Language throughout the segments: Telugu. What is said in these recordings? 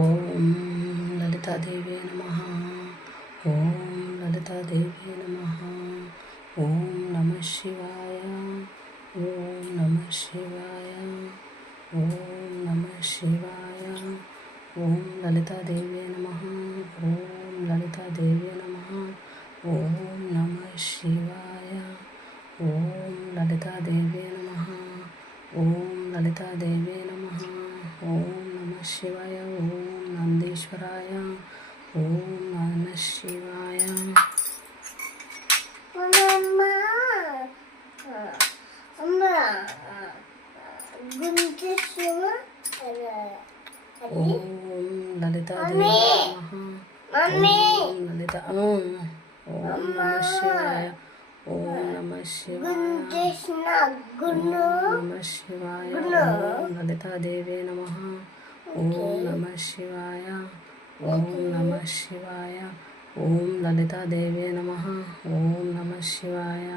ఓం లలితాదేవి నమః. ఓం లలితాదేవి నమః. ఓం నమః శివాయ. ఓం నమః శివాయ. ఓం నమః శివాయ. ఓం లలితాదేవి నమః. ఓం లలితాదేవి నమః. ఓం నమః శివాయ. ఓం లలితాదేవి నమః. ఓం లలితాదేవి నమః. ఓం నమః శివాయ. ఓం నందీశ్వరాయ. ఓం నమః శివాయ. ఓం లలితాదేవి నమః. ఓం లలిత. ఓం నమః శివాయ. ఓం నమః శివాయ. ఓం నమః శివాయ. ఓం లలితాదేవి నమః. ఓం నమః శివాయ. ఓం నమః శివాయ. ఓం లలితాదేవి నమః. ఓం నమః శివాయ.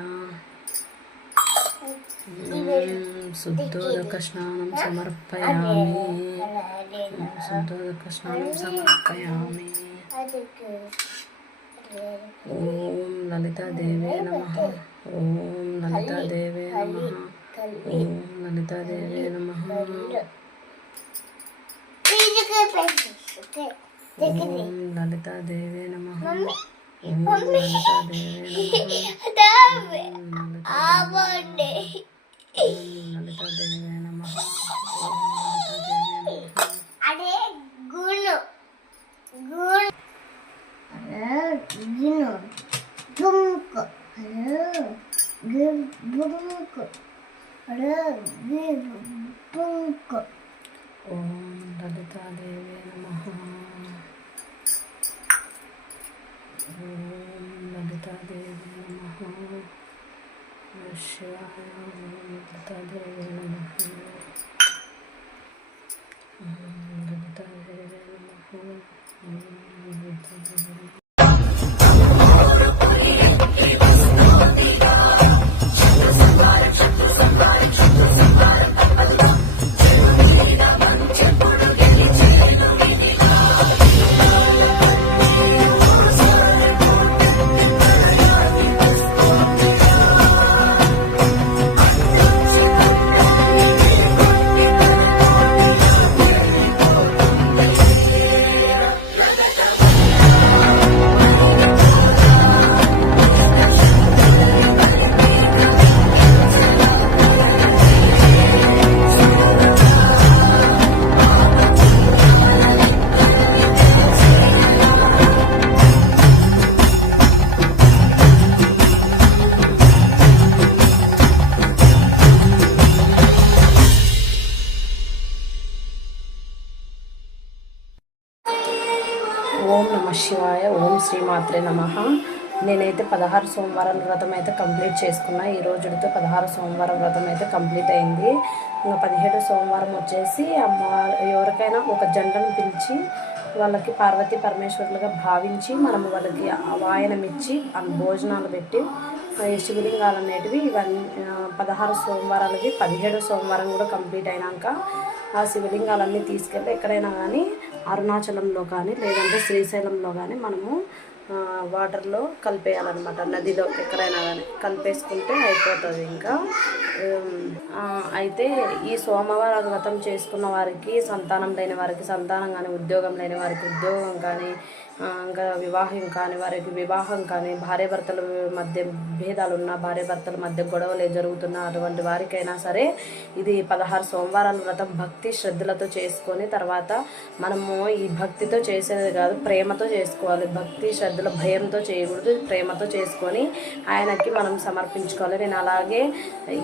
శుద్ధోదక స్నానం సమర్పయామి. శుద్ధోదక స్నానం సమర్పయామి. ఓం లలితాదేవి నమః. ఓం లలితాదేవి నమః. ఓం లలితాదేవి నమః. ఓం లలితాదేవి నమః. ఓం లలితాదేవి నమః. లలితాదేవి నమః. ఓం లలితాదేవి నమః. ఓం లలితాదేవి నమః. శివాయ. ఓం లలితాదేవి నమః. ఓం లలితాదేవి నమః. ఓం లలితాదేవి. ఓం నమః శివాయ. ఓం శ్రీమాత్రే నమః. నేనైతే 16 సోమవారాల వ్రతం అయితే కంప్లీట్ చేసుకున్నా. ఈ రోజుతో 16 సోమవారం వ్రతం అయితే కంప్లీట్ అయింది. ఇంకా 17 సోమవారం వచ్చేసి ఎవరికైనా ఒక జంటను పిలిచి వాళ్ళకి పార్వతీ పరమేశ్వరులుగా భావించి మనము వాళ్ళకి వాయనం ఇచ్చి భోజనాలు పెట్టి శివలింగాలు అనేటివి ఇవన్నీ 16 సోమవారాలకి 17 సోమవారం కూడా కంప్లీట్ అయినాక ఆ శివలింగాలన్నీ తీసుకెళ్ళి ఎక్కడైనా కానీ అరుణాచలంలో కానీ లేదంటే శ్రీశైలంలో కానీ మనము వాటర్లో కలిపేయాలన్నమాట. నదిలో ఎక్కడైనా కానీ కలిపేసుకుంటే అయిపోతుంది. ఇంకా అయితే ఈ సోమవార వ్రతం చేసుకున్న వారికి సంతానం లేని వారికి సంతానం కానీ, ఉద్యోగం లేని వారికి ఉద్యోగం కానీ, ఇంకా వివాహం కాని వారికి వివాహం కానీ, భార్యాభర్తల మధ్య భేదాలు ఉన్న భార్యాభర్తల మధ్య గొడవలే జరుగుతున్న అటువంటి వారికైనా సరే ఇది 16 సోమవారాల వ్రతం భక్తి శ్రద్ధలతో చేసుకొని తర్వాత మనము ఈ భక్తితో చేసేది కాదు, ప్రేమతో చేసుకోవాలి. భక్తి శ్రద్ధల భయంతో చేయకూడదు, ప్రేమతో చేసుకొని ఆయనకి మనం సమర్పించుకోవాలి. నేను అలాగే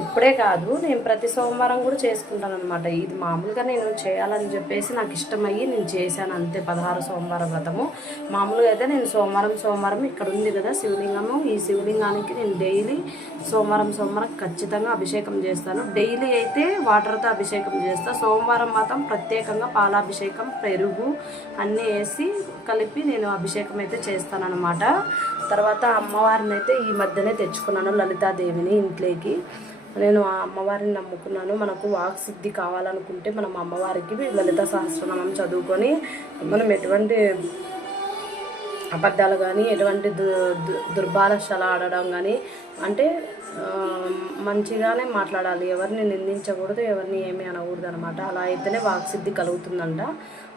ఇప్పుడే కాదు, నేను ప్రతి సోమవారం కూడా చేసుకుంటాను అనమాట. ఇది మామూలుగా నేను చేయాలని చెప్పేసి నాకు ఇష్టమయ్యి నేను చేశాను అంతే. 16 సోమవార వ్రతము మామూలుగా అయితే నేను సోమవారం ఇక్కడ ఉంది కదా శివలింగము, ఈ శివలింగానికి నేను డైలీ సోమవారం ఖచ్చితంగా అభిషేకం చేస్తాను. డైలీ అయితే వాటర్తో అభిషేకం చేస్తాను. సోమవారం మాత్రం ప్రత్యేకంగా పాలాభిషేకం, పెరుగు అన్నీ వేసి కలిపి నేను అభిషేకం అయితే చేస్తానన్నమాట. తర్వాత అమ్మవారిని అయితే ఈ మధ్యనే తెచ్చుకున్నాను, లలితాదేవిని ఇంట్లోకి. నేను ఆ అమ్మవారిని నమ్ముకున్నాను. మనకు వాక్ సిద్ధి కావాలనుకుంటే మనం అమ్మవారికి లలిత సహస్రనామం చదువుకొని మనం ఎటువంటి అబద్ధాలు కానీ ఎటువంటి దుర్భాషలు ఆడడం కానీ అంటే మంచిగానే మాట్లాడాలి, ఎవరిని నిందించకూడదు, ఎవరిని ఏమీ అనకూడదు అనమాట. అలా అయితేనే వాక్సిద్ధి కలుగుతుందంట.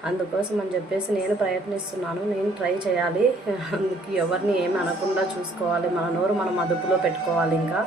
అందుకోసం అని చెప్పేసి నేను ప్రయత్నిస్తున్నాను, నేను ట్రై చేయాలి. అందుకు ఎవరిని ఏమి అనకుండా చూసుకోవాలి, మన నోరు మనం అదుపులో పెట్టుకోవాలి. ఇంకా